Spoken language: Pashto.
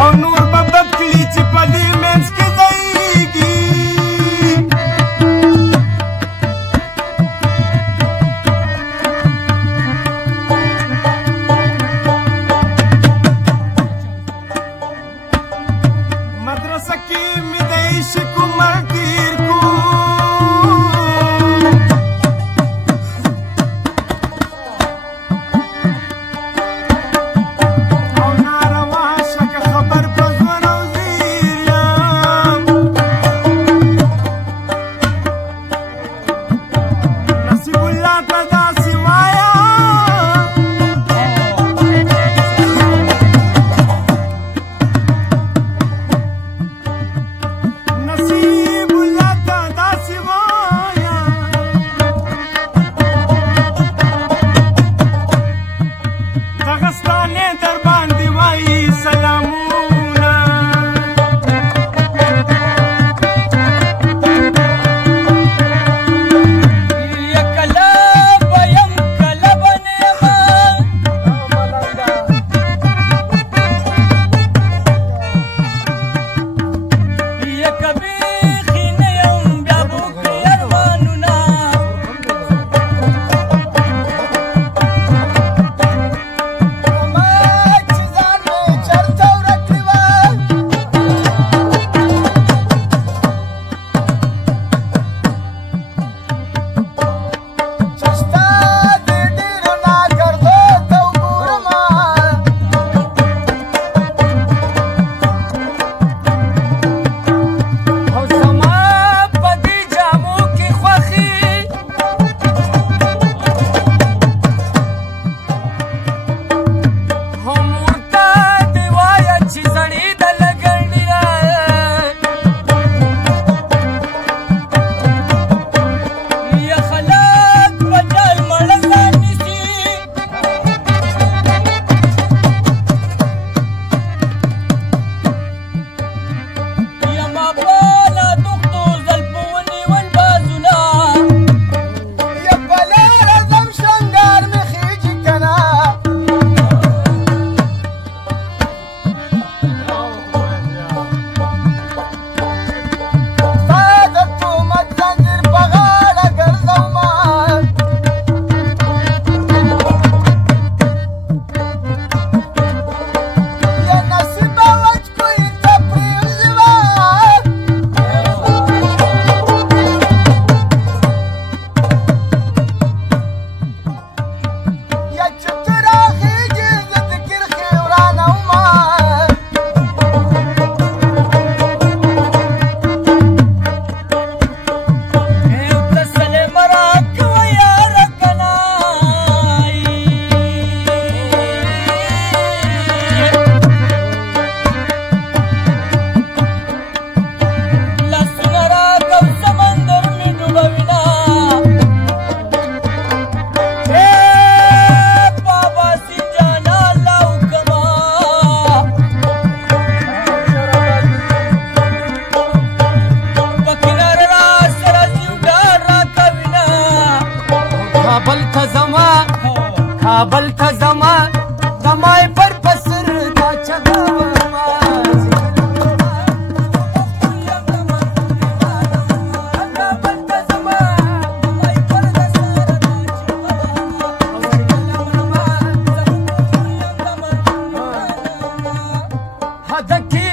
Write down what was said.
او نور به بد کړي چې په دې منځ کې ځایږي مدرسه کې مې د عشق عمر تېر کو او ناروا شکه خبر په ځوان او زیر یم نصیب الله ته داسې وایه نصیب الله ته داسې وایه دغه ستانې در باندې وایي سلامونه یا کله به یم کله به نه یمه یا که بیخي نه یم بیا به وکړي ارمانونه چې ځان مې چرته ورک کړي وه چې ستا د ډېرو ناکردو ته وګورمه او زما په دې جامو کې خوښي هم ورته دې وایه چې زړېدله ګڼډیه یا خلک په جال مړه ځان نیسي یا ما په نادختو زلفو ونیول بازونه یا په لاره ځم شرنګار مې خیږي که نه ستا د تهمت زنځیر په غاړه ګرځومه یا نصیبه وچ کوي ته پرېوځي وه یا چې ته راخېږې زه د کرښې ورانومه یو تسلي مه راکوه یاره که نه لاسونه راکه او سمندر مې ډوبوینه بابا سنجانا الله وکما په کناره راسره زیو ډار راکوینه کابل ته ځمه کابل ته ځمه د مای پر پسر دا چغومه هدکې